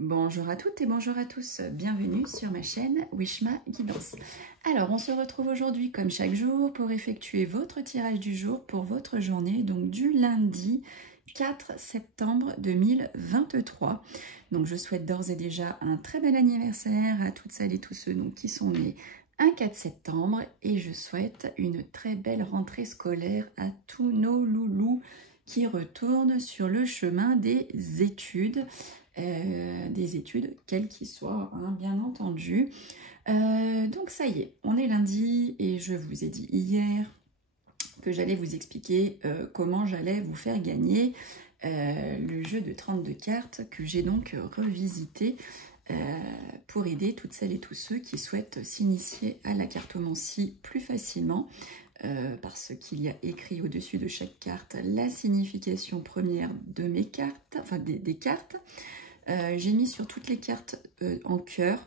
Bonjour à toutes et bonjour à tous, bienvenue sur ma chaîne Wishma Guidance. Alors on se retrouve aujourd'hui comme chaque jour pour effectuer votre tirage du jour pour votre journée, donc du lundi 4 septembre 2023. Donc je souhaite d'ores et déjà un très bel anniversaire à toutes celles et tous ceux qui sont nés un 4 septembre et je souhaite une très belle rentrée scolaire à tous nos loulous qui retournent sur le chemin des études. Quelles qu'ils soient, hein, bien entendu. Donc ça y est, on est lundi et je vous ai dit hier que j'allais vous expliquer comment j'allais vous faire gagner le jeu de 32 cartes que j'ai donc revisité pour aider toutes celles et tous ceux qui souhaitent s'initier à la cartomancie plus facilement. Parce qu'il y a écrit au-dessus de chaque carte la signification première de mes cartes, enfin des cartes. J'ai mis sur toutes les cartes en cœur,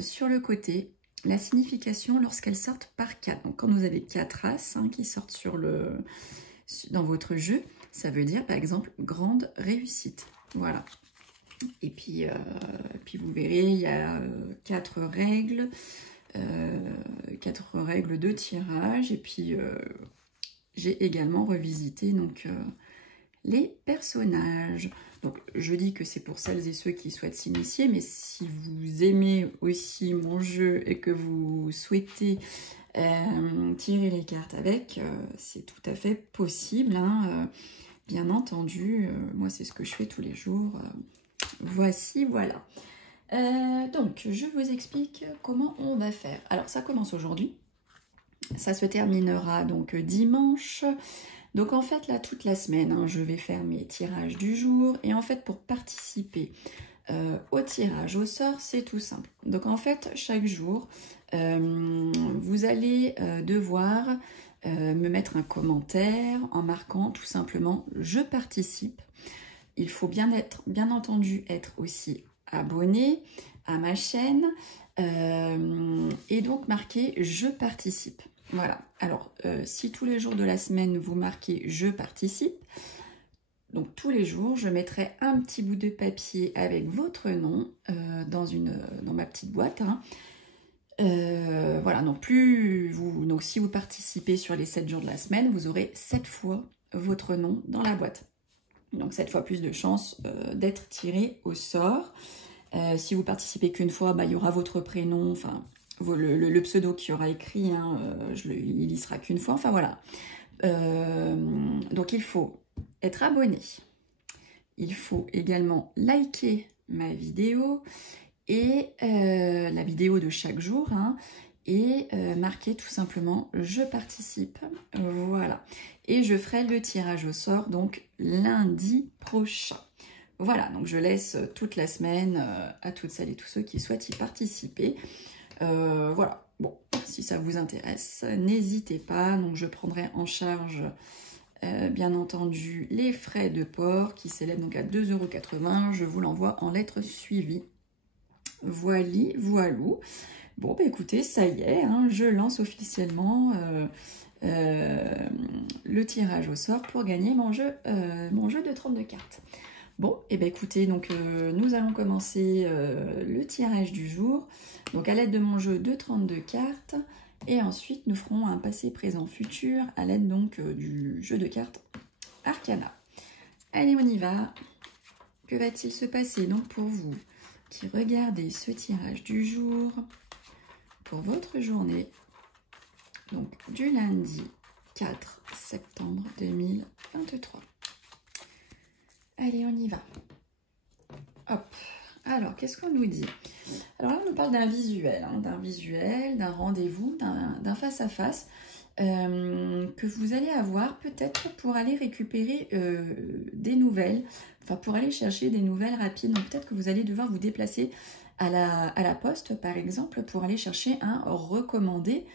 sur le côté, la signification lorsqu'elles sortent par 4. Donc quand vous avez 4 as qui sortent dans votre jeu, ça veut dire par exemple grande réussite. Voilà. Et puis vous verrez, il y a 4 règles. 4 règles de tirage et puis j'ai également revisité donc les personnages. Donc je dis que c'est pour celles et ceux qui souhaitent s'initier, mais si vous aimez aussi mon jeu et que vous souhaitez tirer les cartes avec, c'est tout à fait possible, hein, bien entendu. Moi c'est ce que je fais tous les jours. Voici, voilà. Donc, je vous explique comment on va faire. Alors, ça commence aujourd'hui. Ça se terminera donc dimanche. Donc, en fait, là, toute la semaine, hein, je vais faire mes tirages du jour. Et en fait, pour participer au tirage au sort, c'est tout simple. Donc, en fait, chaque jour, vous allez devoir me mettre un commentaire en marquant tout simplement « Je participe ». Il faut bien entendu être aussi abonné à ma chaîne et donc marquer je participe. Voilà. Alors si tous les jours de la semaine vous marquez je participe, donc tous les jours je mettrai un petit bout de papier avec votre nom dans ma petite boîte, hein. Voilà, donc si vous participez sur les 7 jours de la semaine, vous aurez 7 fois votre nom dans la boîte. Donc 7 fois plus de chances d'être tiré au sort. Si vous participez qu'une fois, il y aura votre prénom, enfin le pseudo qui aura écrit, hein, il y sera qu'une fois, enfin voilà. Donc il faut être abonné. Il faut également liker ma vidéo et la vidéo de chaque jour, hein, et marquer tout simplement je participe. Voilà. Et je ferai le tirage au sort donc lundi prochain. Voilà, donc je laisse toute la semaine à toutes celles et tous ceux qui souhaitent y participer. Voilà, bon, si ça vous intéresse, n'hésitez pas. Donc je prendrai en charge bien entendu les frais de port qui s'élèvent donc à 2,80 €. Je vous l'envoie en lettres suivies. Voilou. Bon, bah écoutez, ça y est, hein, je lance officiellement le tirage au sort pour gagner mon jeu de 32 cartes. Bon, et bien écoutez, donc nous allons commencer le tirage du jour, donc à l'aide de mon jeu de 32 cartes, et ensuite nous ferons un passé, présent, futur à l'aide donc du jeu de cartes Arcana. Allez, on y va. Que va-t-il se passer donc pour vous qui regardez ce tirage du jour pour votre journée, donc du lundi 4 septembre 2023. Allez, on y va. Hop. Alors, qu'est-ce qu'on nous dit? Alors là, on nous parle d'un visuel, hein, d'un rendez-vous, d'un face-à-face que vous allez avoir peut-être pour aller récupérer des nouvelles, enfin pour aller chercher des nouvelles rapides. Donc peut-être que vous allez devoir vous déplacer à la poste, par exemple, pour aller chercher un recommandé,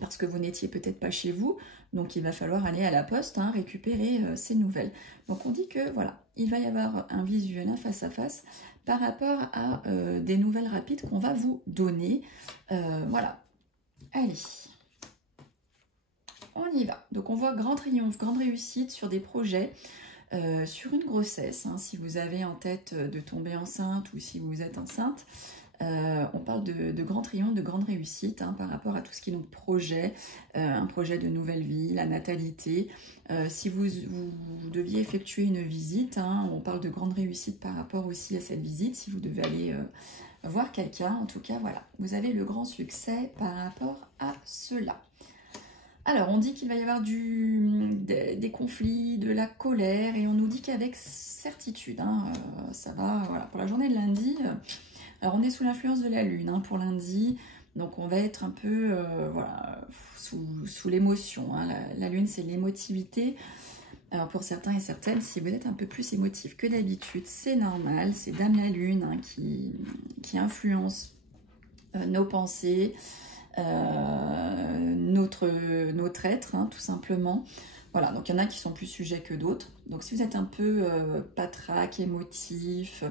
parce que vous n'étiez peut-être pas chez vous, donc il va falloir aller à la poste, hein, récupérer ces nouvelles. Donc on dit que voilà, il va y avoir un visuel, un face-à-face, par rapport à des nouvelles rapides qu'on va vous donner. Voilà. Allez, on y va. Donc on voit grand triomphe, grande réussite sur des projets. sur une grossesse, hein, si vous avez en tête de tomber enceinte ou si vous êtes enceinte. On parle de grands triomphes, de grandes réussites hein, par rapport à tout ce qui est donc projet, un projet de nouvelle vie, la natalité. Si vous deviez effectuer une visite, hein, on parle de grandes réussites par rapport aussi à cette visite, si vous devez aller voir quelqu'un. En tout cas, voilà, vous avez le grand succès par rapport à cela. Alors, on dit qu'il va y avoir des conflits, de la colère, et on nous dit qu'avec certitude, hein, ça va, voilà, pour la journée de lundi. Alors, on est sous l'influence de la lune hein, pour lundi, donc on va être un peu voilà, sous l'émotion. Hein. La lune, c'est l'émotivité. Alors, pour certains et certaines, si vous êtes un peu plus émotif que d'habitude, c'est normal. C'est Dame la Lune hein, qui influence nos pensées, notre être, hein, tout simplement. Voilà, donc il y en a qui sont plus sujets que d'autres. Donc si vous êtes un peu patraque, émotif,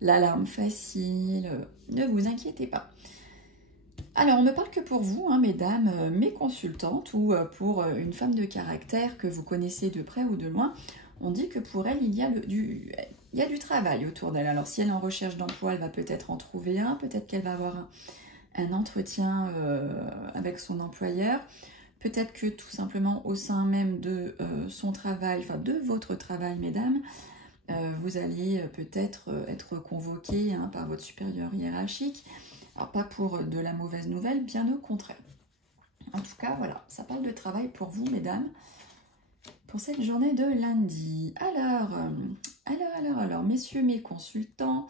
l'alarme facile, ne vous inquiétez pas. Alors, on ne parle que pour vous, hein, mesdames, mes consultantes, ou pour une femme de caractère que vous connaissez de près ou de loin. On dit que pour elle, il y a du travail autour d'elle. Alors, si elle est en recherche d'emploi, elle va peut-être en trouver un. Peut-être qu'elle va avoir un entretien avec son employeur. Peut-être que tout simplement au sein même de son travail, enfin de votre travail, mesdames, vous allez peut-être être convoqué hein, par votre supérieur hiérarchique. Alors pas pour de la mauvaise nouvelle, bien au contraire. En tout cas, voilà, ça parle de travail pour vous, mesdames, pour cette journée de lundi. Alors, messieurs mes consultants,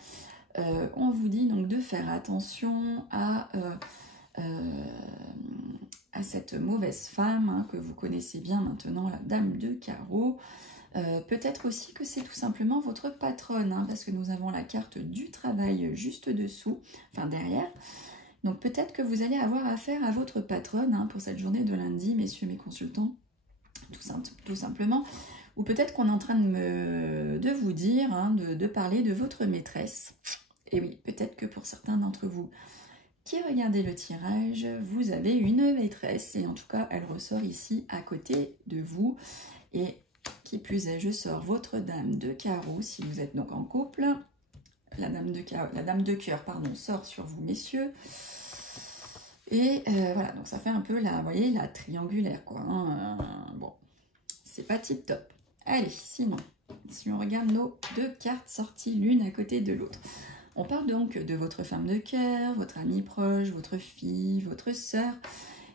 on vous dit donc de faire attention à cette mauvaise femme hein, que vous connaissez bien maintenant, la dame de carreau. Peut-être aussi que c'est tout simplement votre patronne, hein, parce que nous avons la carte du travail juste dessous, enfin derrière. Donc peut-être que vous allez avoir affaire à votre patronne hein, pour cette journée de lundi, messieurs mes consultants, tout simplement. Ou peut-être qu'on est en train de vous dire, hein, de parler de votre maîtresse. Et oui, peut-être que pour certains d'entre vous qui regardez le tirage, vous avez une maîtresse. Et en tout cas, elle ressort ici à côté de vous. Et qui plus est, je sors votre dame de carreau, si vous êtes donc en couple. La dame de cœur, pardon, sort sur vous, messieurs. Et voilà, donc ça fait un peu la, vous voyez, la triangulaire, quoi. Hein. Bon, c'est pas tip top. Allez, sinon, si on regarde nos deux cartes sorties l'une à côté de l'autre. On parle donc de votre femme de cœur, votre amie proche, votre fille, votre sœur.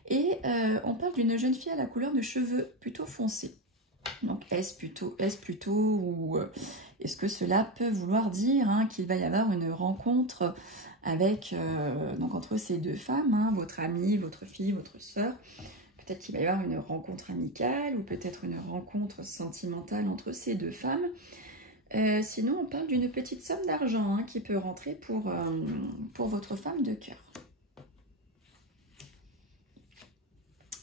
Et on parle d'une jeune fille à la couleur de cheveux plutôt foncés. Donc, est-ce plutôt ou est-ce que cela peut vouloir dire hein, qu'il va y avoir une rencontre avec, donc entre ces deux femmes, hein, votre amie, votre fille, votre sœur. Peut-être qu'il va y avoir une rencontre amicale ou peut-être une rencontre sentimentale entre ces deux femmes. Sinon, on parle d'une petite somme d'argent hein, qui peut rentrer pour votre femme de cœur.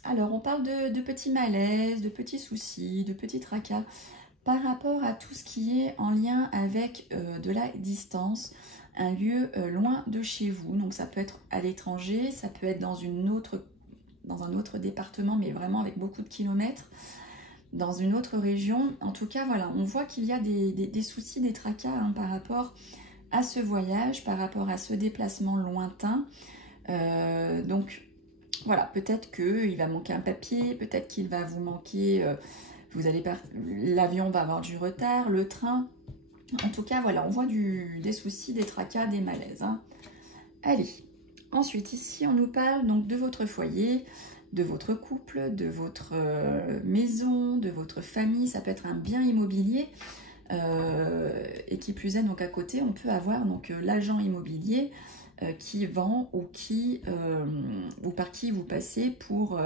Alors, on parle de petits malaises, de petits soucis, de petits tracas par rapport à tout ce qui est en lien avec de la distance, un lieu loin de chez vous. Donc, ça peut être à l'étranger, ça peut être dans un autre département, mais vraiment avec beaucoup de kilomètres, dans une autre région. En tout cas, voilà, on voit qu'il y a des soucis, des tracas hein, par rapport à ce voyage, par rapport à ce déplacement lointain. Donc, voilà, peut-être qu'il va manquer un papier, peut-être qu'il va vous manquer, l'avion va avoir du retard, le train. En tout cas, voilà, on voit des soucis, des tracas, des malaises. Hein. Allez, ensuite, ici, on nous parle donc de votre foyer, de votre couple, de votre maison, de votre famille. Ça peut être un bien immobilier. Et qui plus est, donc à côté, on peut avoir donc l'agent immobilier qui vend ou par qui vous passez pour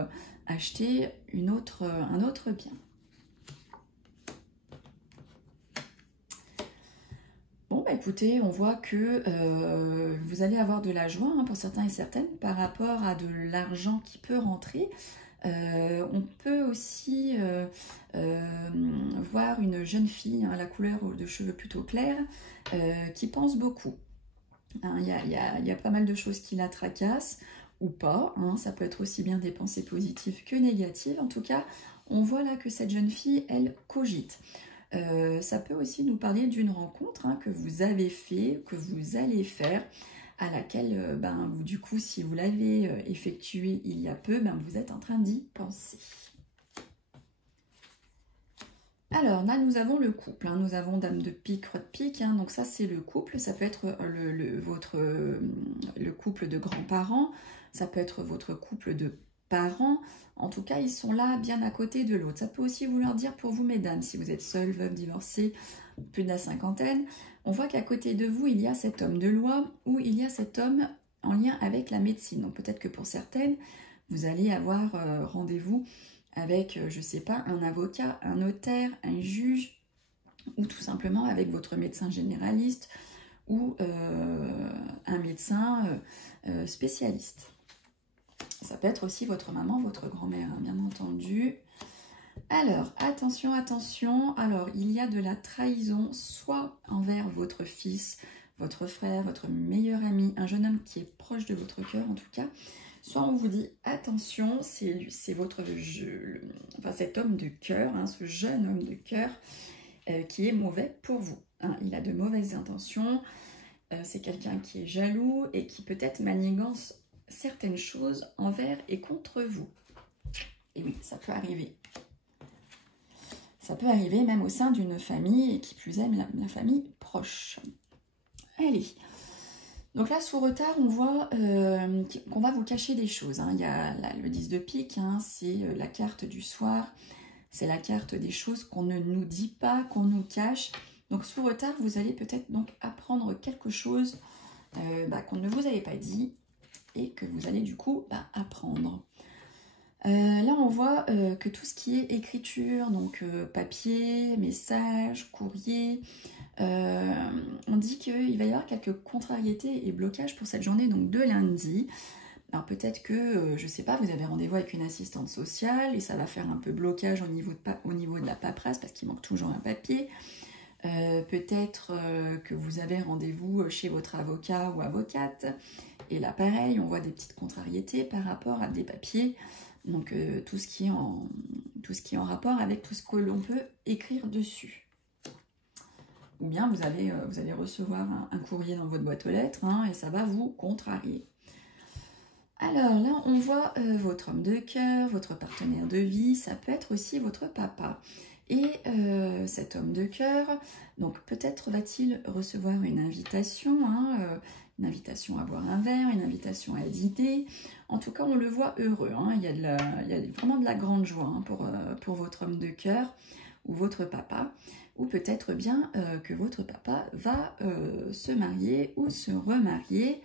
acheter un autre bien. Bon, bah écoutez, on voit que vous allez avoir de la joie hein, pour certains et certaines par rapport à de l'argent qui peut rentrer. On peut aussi voir une jeune fille hein, à la couleur de cheveux plutôt clairs qui pense beaucoup. Il y a pas mal de choses qui la tracassent ou pas. Hein, ça peut être aussi bien des pensées positives que négatives. En tout cas, on voit là que cette jeune fille, elle cogite. Ça peut aussi nous parler d'une rencontre hein, que vous avez fait, que vous allez faire, à laquelle, vous, du coup, si vous l'avez effectuée il y a peu, vous êtes en train d'y penser. Alors là, nous avons le couple, hein. Nous avons Dame de pique, Roi de pique, hein. Donc ça c'est le couple, ça peut être le couple de grands-parents, ça peut être votre couple de parents. En tout cas, ils sont là bien à côté de l'autre. Ça peut aussi vouloir dire pour vous, mesdames, si vous êtes seule, veuve, divorcée, plus de la cinquantaine, on voit qu'à côté de vous, il y a cet homme de loi ou il y a cet homme en lien avec la médecine. Donc peut-être que pour certaines, vous allez avoir rendez-vous avec, je ne sais pas, un avocat, un notaire, un juge, ou tout simplement avec votre médecin généraliste ou un médecin spécialiste. Ça peut être aussi votre maman, votre grand-mère, hein, bien entendu. Alors, attention, attention. Alors, il y a de la trahison, soit envers votre fils, votre frère, votre meilleur ami, un jeune homme qui est proche de votre cœur en tout cas. Soit on vous dit, attention, c'est votre cet homme de cœur, hein, ce jeune homme de cœur qui est mauvais pour vous. Hein. Il a de mauvaises intentions, c'est quelqu'un qui est jaloux et qui peut-être manigance certaines choses envers et contre vous. Et oui, ça peut arriver. Ça peut arriver même au sein d'une famille, et qui plus est, la famille proche. Allez. Donc là, sous retard, on voit qu'on va vous cacher des choses. Hein. Il y a le 10 de pique, hein, c'est la carte du soir. C'est la carte des choses qu'on ne nous dit pas, qu'on nous cache. Donc sous retard, vous allez peut-être donc apprendre quelque chose qu'on ne vous avait pas dit et que vous allez du coup apprendre. Là, on voit que tout ce qui est écriture, donc papier, message, courrier, on dit qu'il va y avoir quelques contrariétés et blocages pour cette journée, donc de lundi. Alors peut-être que, je ne sais pas, vous avez rendez-vous avec une assistante sociale et ça va faire un peu blocage au niveau de la paperasse parce qu'il manque toujours un papier. Peut-être que vous avez rendez-vous chez votre avocat ou avocate. Et là, pareil, on voit des petites contrariétés par rapport à des papiers. Donc, tout ce qui est en rapport avec tout ce que l'on peut écrire dessus. Ou bien, vous allez recevoir un courrier dans votre boîte aux lettres hein, et ça va vous contrarier. Alors là, on voit votre homme de cœur, votre partenaire de vie, ça peut être aussi votre papa. Et cet homme de cœur, donc peut-être va-t-il recevoir une invitation, hein, une invitation à boire un verre, une invitation à dîner. En tout cas, on le voit heureux. Hein, il y a vraiment de la grande joie hein, pour votre homme de cœur ou votre papa. Ou peut-être bien que votre papa va se marier ou se remarier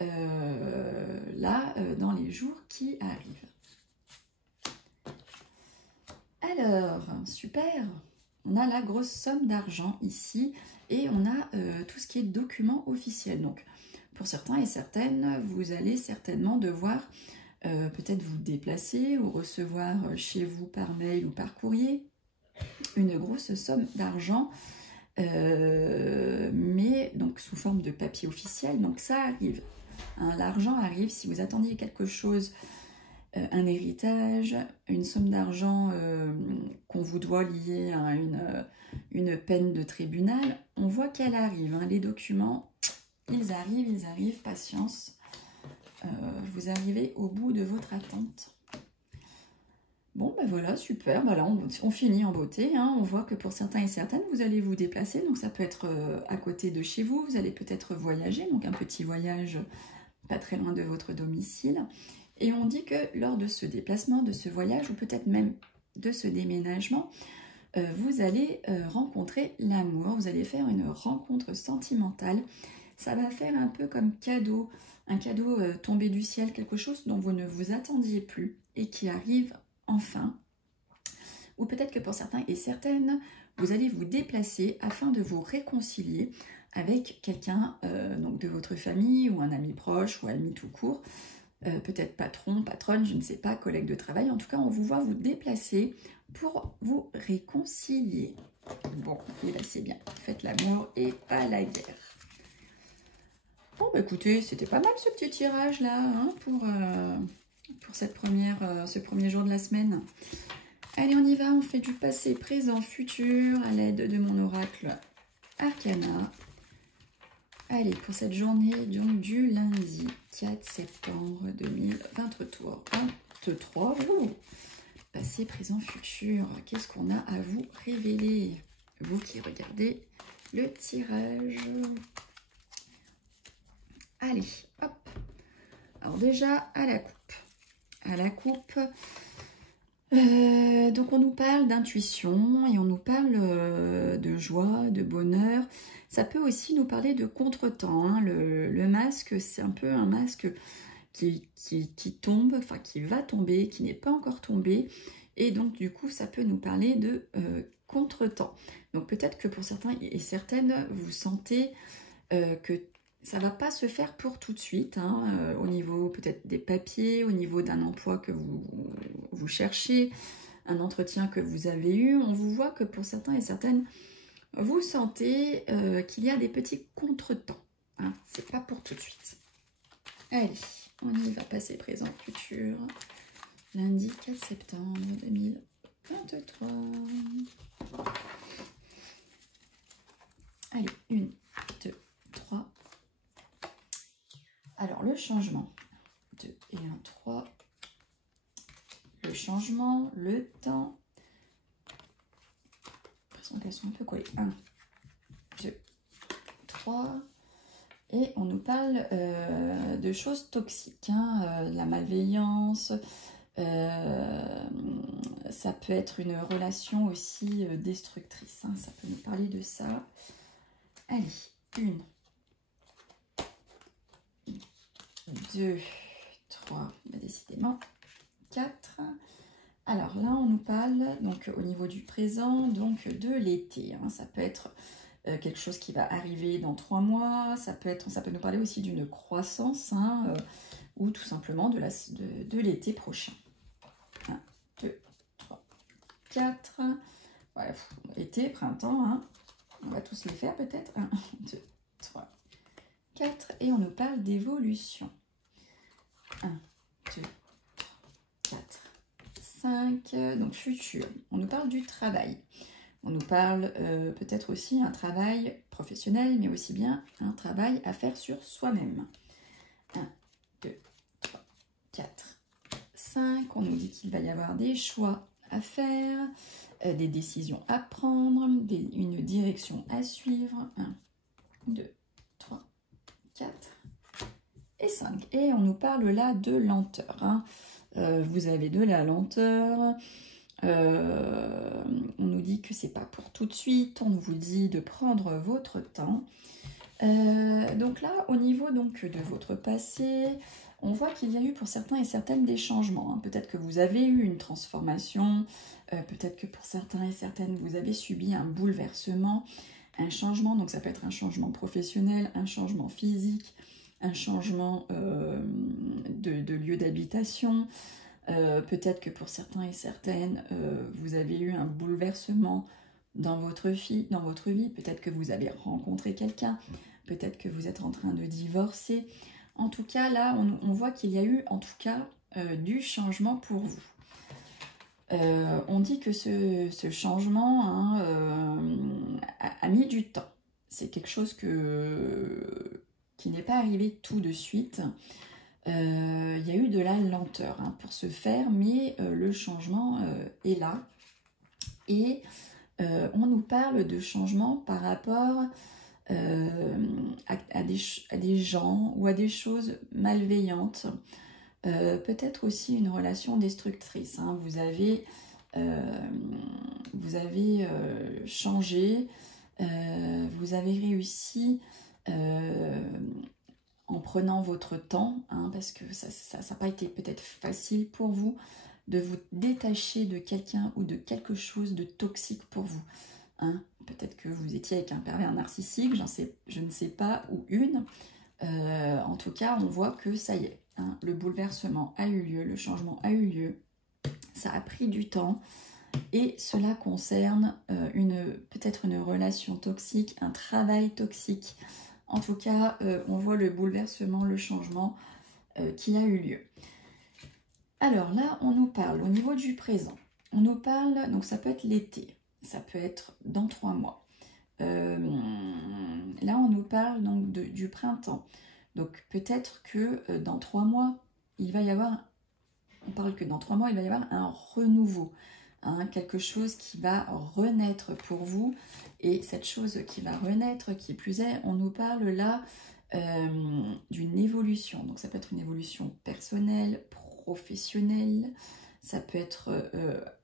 dans les jours qui arrivent. Alors, super, on a la grosse somme d'argent ici et on a tout ce qui est documents officiels. Donc, pour certains et certaines, vous allez certainement devoir peut-être vous déplacer ou recevoir chez vous par mail ou par courrier une grosse somme d'argent, mais donc sous forme de papier officiel. Donc, ça arrive. Hein, l'argent arrive si vous attendiez quelque chose, un héritage, une somme d'argent qu'on vous doit liée à une peine de tribunal. On voit qu'elle arrive. Hein, les documents, ils arrivent, patience. Vous arrivez au bout de votre attente. Bon, ben voilà, super. Ben là, on finit en beauté. Hein. On voit que pour certains et certaines, vous allez vous déplacer. Donc, ça peut être à côté de chez vous. Vous allez peut-être voyager. Donc, un petit voyage pas très loin de votre domicile. Et on dit que lors de ce déplacement, de ce voyage, ou peut-être même de ce déménagement, vous allez rencontrer l'amour. Vous allez faire une rencontre sentimentale. Ça va faire un peu comme cadeau, un cadeau tombé du ciel, quelque chose dont vous ne vous attendiez plus et qui arrive enfin. Ou peut-être que pour certains et certaines, vous allez vous déplacer afin de vous réconcilier avec quelqu'un donc de votre famille ou un ami proche ou ami tout court. Peut-être patron, patronne, je ne sais pas, collègue de travail. En tout cas, on vous voit vous déplacer pour vous réconcilier. Bon, et là c'est bien. Faites l'amour et pas la guerre. Bon, bah écoutez, c'était pas mal ce petit tirage là hein, pour ce premier jour de la semaine. Allez, on y va, on fait du passé, présent, futur à l'aide de mon oracle Arcana. Allez, pour cette journée donc, du lundi 4 septembre 2023. Passé, présent, futur. Qu'est-ce qu'on a à vous révéler? Vous qui regardez le tirage. Allez, hop. Alors déjà, à la coupe. À la coupe, donc on nous parle d'intuition et on nous parle de joie, de bonheur. Ça peut aussi nous parler de contretemps. Hein. Le masque, c'est un peu un masque qui tombe, enfin qui va tomber, qui n'est pas encore tombé. Et donc du coup, ça peut nous parler de contretemps. Donc peut-être que pour certains et certaines, vous sentez que ça ne va pas se faire pour tout de suite, hein, au niveau peut-être des papiers, au niveau d'un emploi que vous cherchez, un entretien que vous avez eu. On vous voit que pour certains et certaines, vous sentez qu'il y a des petits contretemps. Hein, c'est pas pour tout de suite. Allez, on y va, passer présent, futur. Lundi 4 septembre 2023. Allez, 1, 2, 3. Alors, le changement. 2 et 1, 3. Le changement, le temps. J'ai l'impression qu'elles sont un peu collées. 1, 2, 3. Et on nous parle de choses toxiques. Hein, la malveillance. Ça peut être une relation aussi destructrice. Hein, ça peut nous parler de ça. Allez, 1. 2, 3, décidément, 4. Alors là, on nous parle, donc au niveau du présent, donc de l'été. Hein. Ça peut être quelque chose qui va arriver dans 3 mois. Ça peut nous parler aussi d'une croissance, hein, ou tout simplement de l'été prochain. 1, 2, 3, 4. Ouais, été, printemps, hein. On va tous les faire peut-être. 1, 2, 3, 4. Et on nous parle d'évolution. 1, 2, 3, 4, 5. Donc futur. On nous parle du travail. On nous parle peut-être aussi un travail professionnel, mais aussi bien un travail à faire sur soi-même. 1, 2, 3, 4, 5. On nous dit qu'il va y avoir des choix à faire, des décisions à prendre, une direction à suivre. 1, 2, 3, 4 et 5. Et on nous parle là de lenteur. Hein. Vous avez de la lenteur. On nous dit que c'est pas pour tout de suite. On vous dit de prendre votre temps. Donc là, au niveau donc, de votre passé, on voit qu'il y a eu pour certains et certaines des changements. Hein. Peut-être que vous avez eu une transformation. Peut-être que pour certains et certaines, vous avez subi un bouleversement, un changement. Donc ça peut être un changement professionnel, un changement physique, un changement de lieu d'habitation. Peut-être que pour certains et certaines, vous avez eu un bouleversement dans votre vie. Peut-être que vous avez rencontré quelqu'un. Peut-être que vous êtes en train de divorcer. En tout cas, là, on voit qu'il y a eu, en tout cas, du changement pour vous. On dit que ce changement hein, a mis du temps. C'est quelque chose qui n'est pas arrivé tout de suite. Il y a eu de la lenteur hein, pour se faire, mais le changement est là. Et on nous parle de changement par rapport à des gens ou à des choses malveillantes. Peut-être aussi une relation destructrice. Hein. Vous avez changé, vous avez réussi en prenant votre temps, hein, parce que ça n'a pas été peut-être facile pour vous de vous détacher de quelqu'un ou de quelque chose de toxique pour vous. Hein. Peut-être que vous étiez avec un pervers narcissique, je ne sais pas, ou une. En tout cas, on voit que ça y est, hein, le bouleversement a eu lieu, le changement a eu lieu. Ça a pris du temps et cela concerne peut-être une relation toxique, un travail toxique. En tout cas, on voit le bouleversement, le changement qui a eu lieu. Alors là, on nous parle au niveau du présent. on nous parle, donc ça peut être l'été, ça peut être dans 3 mois. Là, on nous parle donc du printemps. Donc peut-être que dans 3 mois, il va y avoir, on parle que dans 3 mois, il va y avoir un renouveau. Hein, quelque chose qui va renaître pour vous. Et cette chose qui va renaître, qui plus est, on nous parle là d'une évolution. Donc ça peut être une évolution personnelle, professionnelle, ça peut être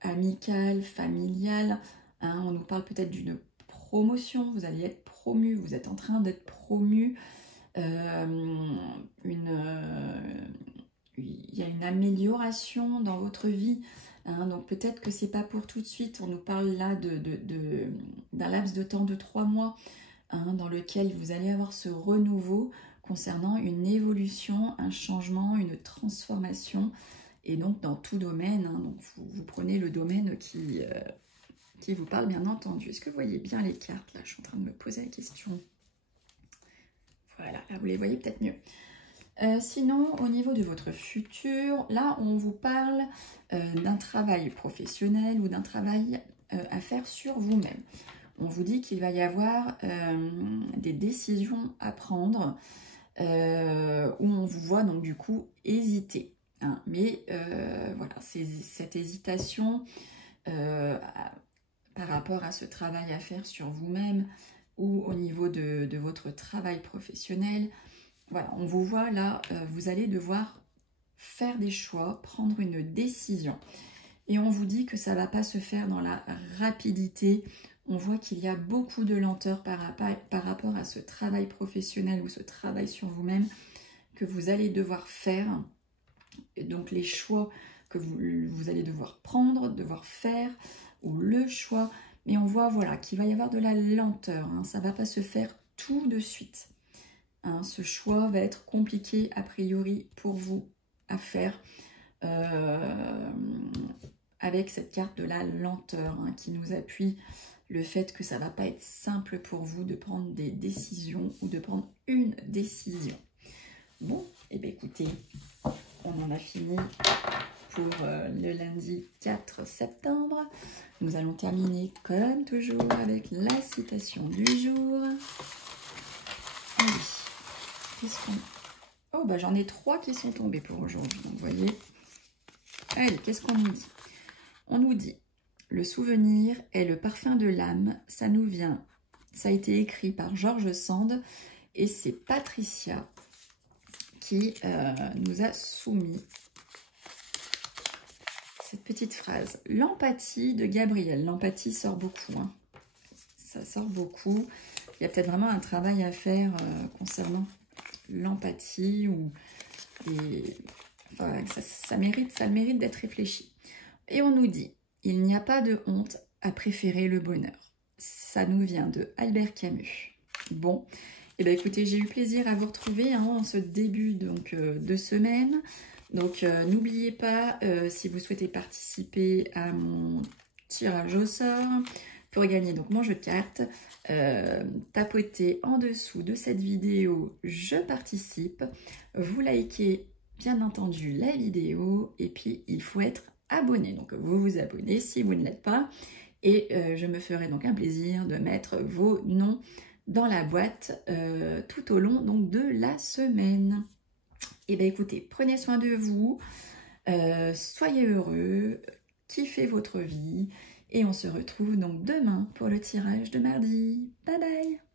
amicale, familiale. Hein, on nous parle peut-être d'une promotion, vous allez être promu, vous êtes en train d'être promu. Il y a une amélioration dans votre vie. Hein, donc peut-être que c'est pas pour tout de suite. On nous parle là d'un laps de temps de 3 mois hein, dans lequel vous allez avoir ce renouveau concernant une évolution, un changement, une transformation. Et donc dans tout domaine, hein, donc vous prenez le domaine qui vous parle bien entendu. Est-ce que vous voyez bien les cartes là? Je suis en train de me poser la question. Voilà, là vous les voyez peut-être mieux. Sinon, au niveau de votre futur, là, on vous parle d'un travail professionnel ou d'un travail à faire sur vous-même. On vous dit qu'il va y avoir des décisions à prendre où on vous voit donc du coup hésiter. Hein. Mais voilà, cette hésitation par rapport à ce travail à faire sur vous-même ou au niveau de votre travail professionnel. Voilà, on vous voit là, vous allez devoir faire des choix, prendre une décision. Et on vous dit que ça ne va pas se faire dans la rapidité. On voit qu'il y a beaucoup de lenteur par rapport à ce travail professionnel ou ce travail sur vous-même que vous allez devoir faire. Et donc les choix que vous allez devoir prendre, devoir faire, ou le choix. Mais on voit voilà, qu'il va y avoir de la lenteur. Hein, ça ne va pas se faire tout de suite. Hein, ce choix va être compliqué a priori pour vous à faire avec cette carte de la lenteur hein, qui nous appuie le fait que ça ne va pas être simple pour vous de prendre des décisions ou de prendre une décision. Bon, et bien écoutez, on en a fini pour le lundi 4 septembre. Nous allons terminer comme toujours avec la citation du jour. Allez. Oh, bah j'en ai 3 qui sont tombés pour aujourd'hui. Donc, vous voyez. Allez, qu'est-ce qu'on nous dit? On nous dit, le souvenir est le parfum de l'âme. Ça nous vient. Ça a été écrit par George Sand. Et c'est Patricia qui nous a soumis cette petite phrase. L'empathie de Gabriel. L'empathie sort beaucoup. Hein. Ça sort beaucoup. Il y a peut-être vraiment un travail à faire concernant l'empathie ou enfin, ça mérite d'être réfléchi. Et on nous dit, il n'y a pas de honte à préférer le bonheur. Ça nous vient de Albert Camus. Bon, et bien écoutez, j'ai eu plaisir à vous retrouver hein, en ce début donc, de semaine. Donc n'oubliez pas, si vous souhaitez participer à mon tirage au sort, pour gagner donc mon jeu de cartes, tapotez en dessous de cette vidéo « Je participe », vous likez bien entendu la vidéo et puis il faut être abonné. Donc vous vous abonnez si vous ne l'êtes pas et je me ferai donc un plaisir de mettre vos noms dans la boîte tout au long donc, de la semaine. Et bien écoutez, prenez soin de vous, soyez heureux, kiffez votre vie. Et on se retrouve donc demain pour le tirage de mardi. Bye bye!